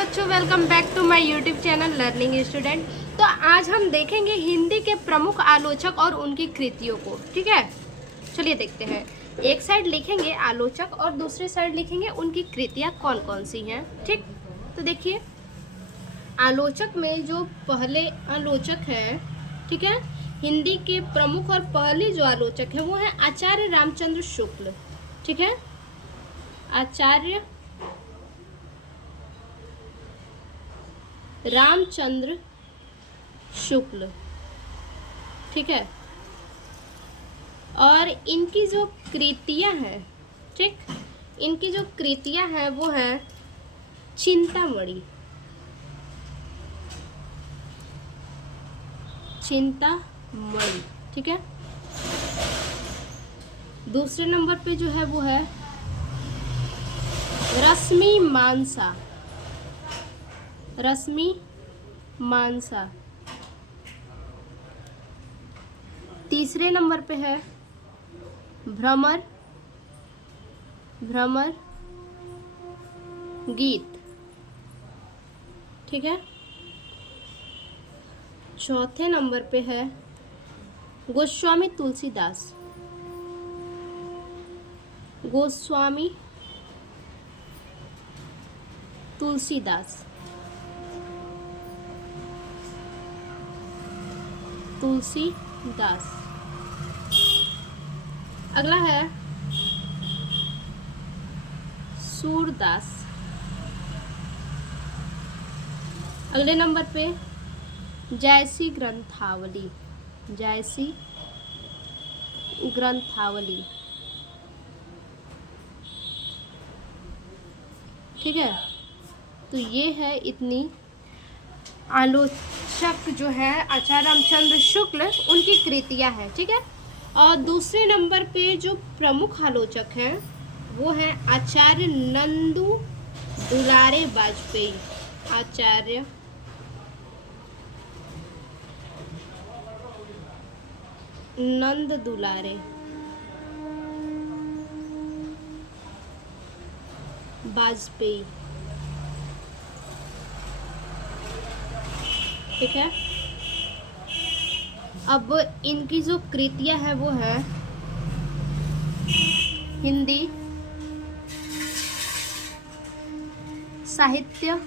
बच्चों, welcome back to my YouTube channel learning student. तो आज हम देखेंगे हिंदी के प्रमुख आलोचक और उनकी कृतियों को। ठीक है, चलिए देखते हैं। एक साइड लिखेंगे आलोचक और दूसरी साइड लिखेंगे उनकी कृतियाँ कौन कौन सी हैं। ठीक, तो देखिए आलोचक में जो पहले आलोचक है, ठीक है, हिंदी के प्रमुख और पहले जो आलोचक है वो है आचार्य रामचंद्र शुक्ल। ठीक है, आचार्य रामचंद्र शुक्ल। ठीक है, और इनकी जो कृतियाँ हैं, ठीक, इनकी जो कृतियाँ हैं वो है चिंतामणि। चिंतामणि, ठीक है। दूसरे नंबर पे जो है वो है रश्मि मानसा। रश्मि मानसा। तीसरे नंबर पे है भ्रमर। भ्रमर गीत। ठीक है। चौथे नंबर पे है गोस्वामी तुलसीदास। गोस्वामी तुलसीदास। तुलसीदास। अगला है सूरदास। अगले नंबर पे जयसी ग्रंथावली। जयसी ग्रंथावली। ठीक है, तो ये है इतनी आलोचक जो है आचार्य रामचंद्र शुक्ल उनकी कृतियाँ हैं। ठीक है, और दूसरे नंबर पे जो प्रमुख आलोचक हैं वो है आचार्य नंदू दुलारे वाजपेयी। आचार्य नंद दुलारे वाजपेयी। ठीक है, अब इनकी जो कृतियाँ हैं वो है हिंदी साहित्य।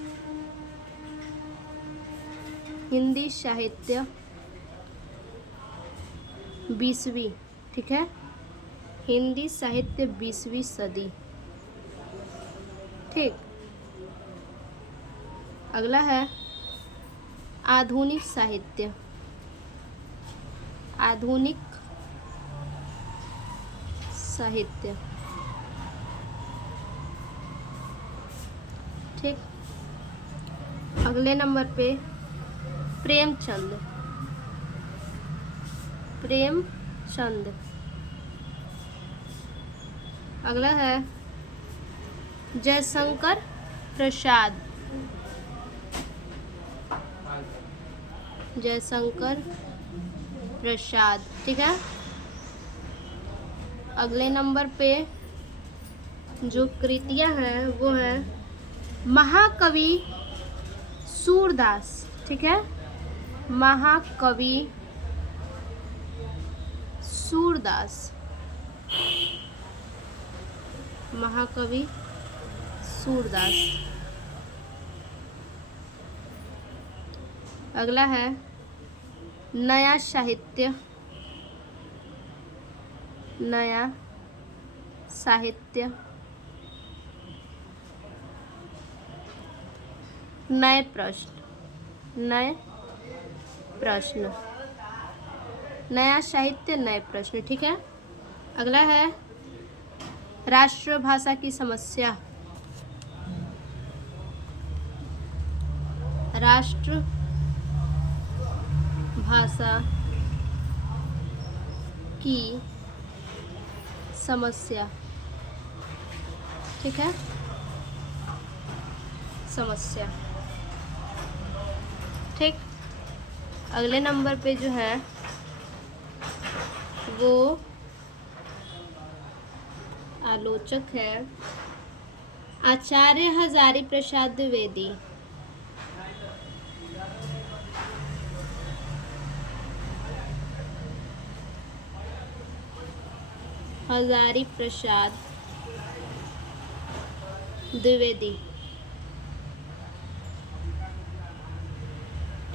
हिंदी साहित्य 20वीं। ठीक है, हिंदी साहित्य 20वीं सदी। ठीक, अगला है आधुनिक साहित्य। आधुनिक साहित्य। ठीक, अगले नंबर पे प्रेमचंद। प्रेमचंद। अगला है जयशंकर प्रसाद। जयशंकर प्रसाद। ठीक है, अगले नंबर पे जो कृतियाँ हैं वो है महाकवि सूरदास। ठीक है, महाकवि सूरदास। महाकवि सूरदास। अगला है नया साहित्य। नया साहित्य। नए प्रश्न। नए प्रश्न। नया साहित्य नए प्रश्न। ठीक है, अगला है राष्ट्रभाषा की समस्या। राष्ट्र भाषा की समस्या। ठीक है, समस्या। ठीक, अगले नंबर पे जो है वो आलोचक है आचार्य हजारी प्रसाद द्विवेदी। हजारी प्रसाद द्विवेदी।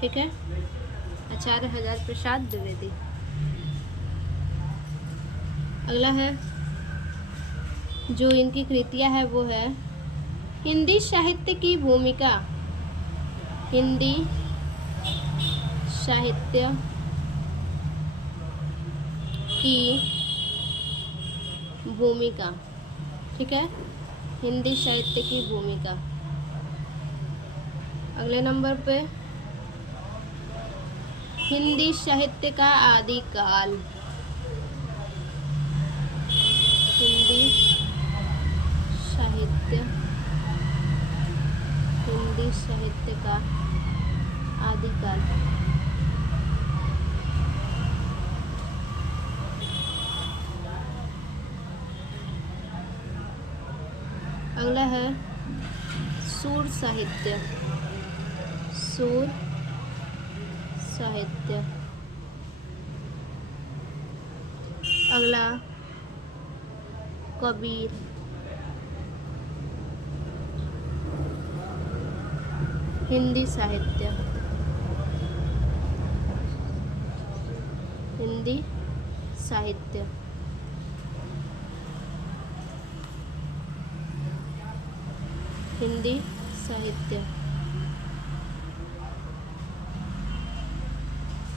ठीक है, आचार्य हजारी प्रसाद द्विवेदी। अगला है जो इनकी कृतियां है वो है हिंदी साहित्य की भूमिका। हिंदी साहित्य की भूमिका। ठीक है, हिंदी साहित्य की भूमिका। अगले नंबर पे हिंदी साहित्य का आदिकाल। हिंदी साहित्य, हिंदी साहित्य का आदिकाल। अगला है सूर साहित्य। सूर साहित्य। अगला कबीर। हिंदी साहित्य, हिंदी साहित्य। हिंदी साहित्य।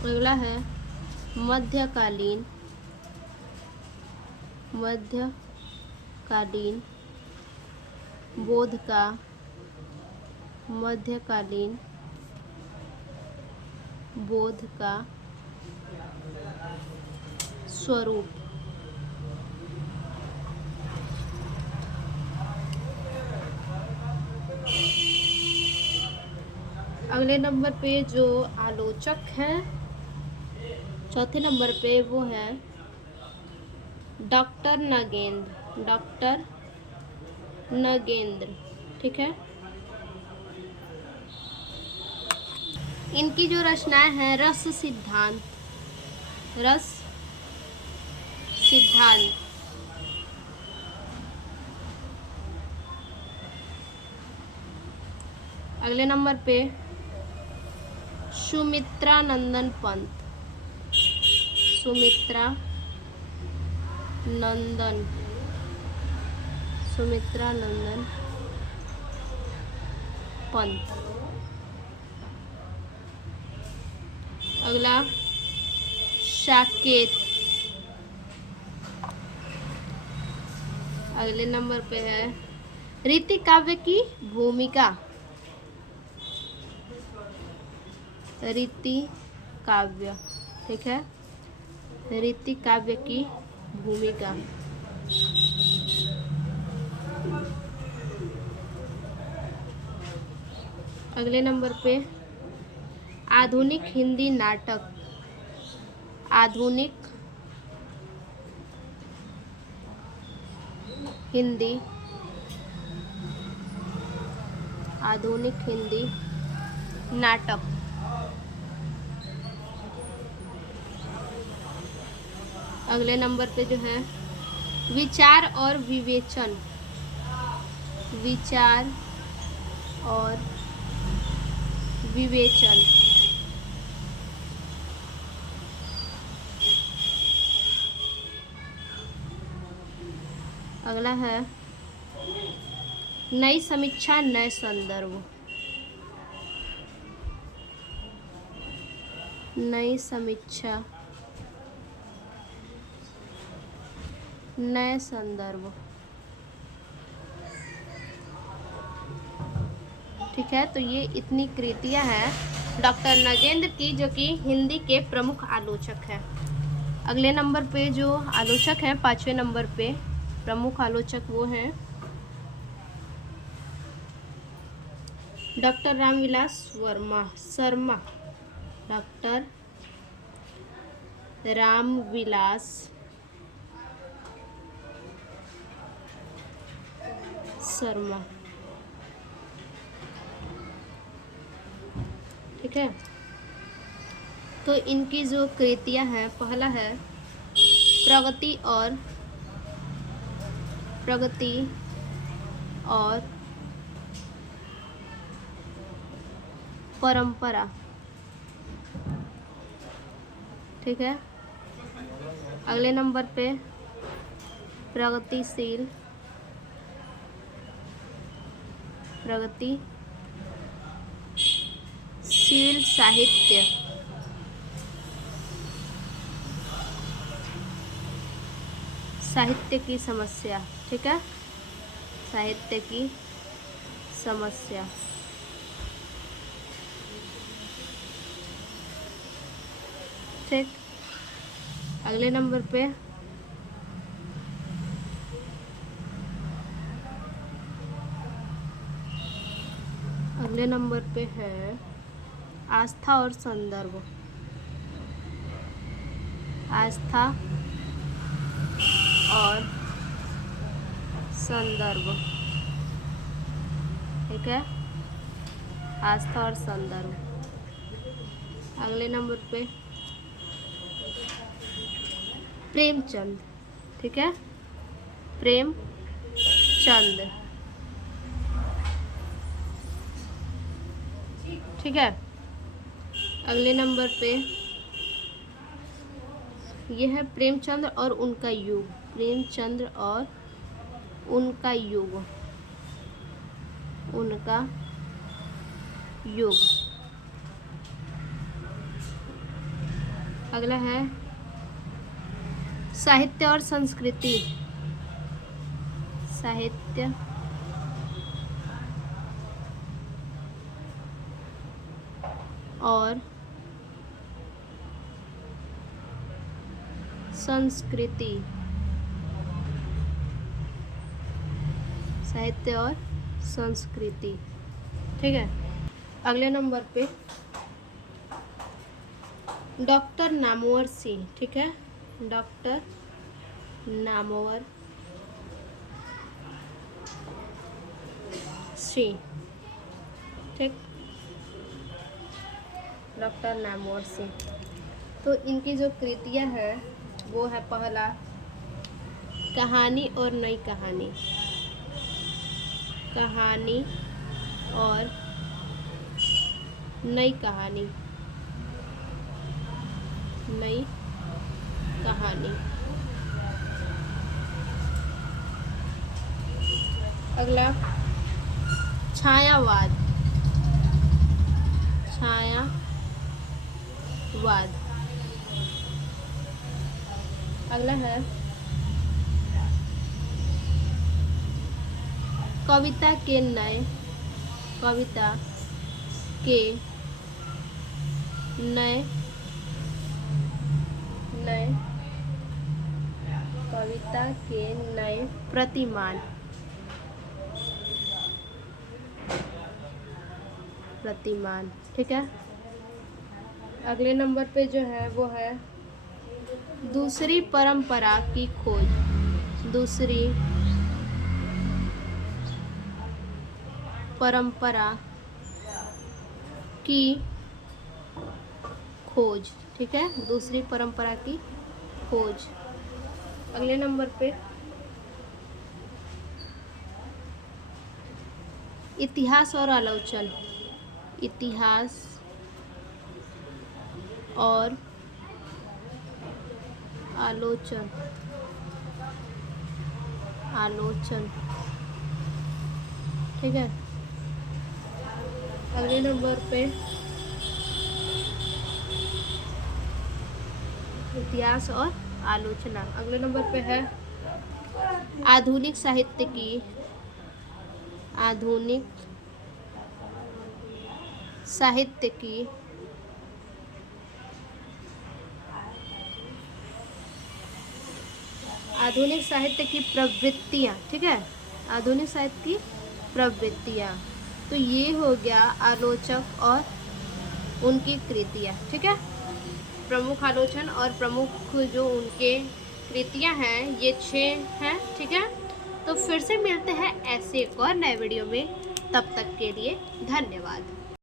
अगला है मध्यकालीन। मध्यकालीन बोध का, मध्यकालीन बोध का स्वरूप। अगले नंबर पे जो आलोचक हैं, चौथे नंबर पे वो है डॉक्टर नगेंद्र। डॉक्टर नगेंद्र। ठीक है, इनकी जो रचनाएं हैं रस सिद्धांत। रस सिद्धांत। अगले नंबर पे सुमित्रा नंदन पंत। सुमित्रा नंदन, सुमित्रा नंदन पंत। अगला साकेत। अगले नंबर पे है रीति काव्य की भूमिका। रीति काव्य। ठीक है, रीति काव्य की भूमिका। अगले नंबर पे आधुनिक हिंदी नाटक। आधुनिक हिंदी, आधुनिक हिंदी नाटक। अगले नंबर पे जो है विचार और विवेचन। विचार और विवेचन। अगला है नई समीक्षा नए संदर्भ। नई समीक्षा नए संदर्भ। ठीक है, तो ये इतनी कृतियां हैं डॉक्टर नगेंद्र की जो कि हिंदी के प्रमुख आलोचक हैं। अगले नंबर पे जो आलोचक हैं, पांचवें नंबर पे प्रमुख आलोचक वो हैं डॉक्टर रामविलास शर्मा। डॉक्टर रामविलास शर्मा। ठीक है, तो इनकी जो कृतियां हैं, पहला है प्रगति और प्रगति और परंपरा। ठीक है, अगले नंबर पे प्रगतिशील साहित्य। साहित्य की समस्या। ठीक है, साहित्य की समस्या। ठीक, अगले नंबर पे है आस्था और संदर्भ। आस्था और संदर्भ। ठीक है, आस्था और संदर्भ। अगले नंबर पे प्रेमचंद। ठीक है, प्रेमचंद। ठीक है, अगले नंबर पे यह है प्रेमचंद और उनका युग। प्रेमचंद और उनका युग। अगला है साहित्य और संस्कृति। साहित्य और संस्कृति। साहित्य और संस्कृति। ठीक है, अगले नंबर पे डॉक्टर नामवर सिंह। ठीक है, डॉक्टर नामवर सिंह। ठीक, डॉक्टर नामवर सिंह। तो इनकी जो कृतियाँ हैं वो है पहला कहानी और नई कहानी। कहानी और नई कहानी। नई कहानी। अगला छायावाद। छायावाद। अगला है कविता के नए। कविता के नए। कविता के नए प्रतिमान। ठीक है, अगले नंबर पे जो है वो है दूसरी परंपरा की खोज। दूसरी परंपरा की खोज। ठीक है, दूसरी परंपरा की खोज। अगले नंबर पे इतिहास और आलोचन। इतिहास और आलोचन। ठीक है, अगले नंबर पे इतिहास और आलोचना। अगले नंबर पे है आधुनिक साहित्य की। आधुनिक साहित्य की प्रवृत्तियाँ। ठीक है, आधुनिक साहित्य की प्रवृत्तियाँ। तो ये हो गया आलोचक और उनकी कृतियाँ। ठीक है, प्रमुख आलोचन और प्रमुख जो उनके कृतियाँ हैं ये 6 हैं। ठीक है, तो फिर से मिलते हैं ऐसे एक और नए वीडियो में। तब तक के लिए धन्यवाद।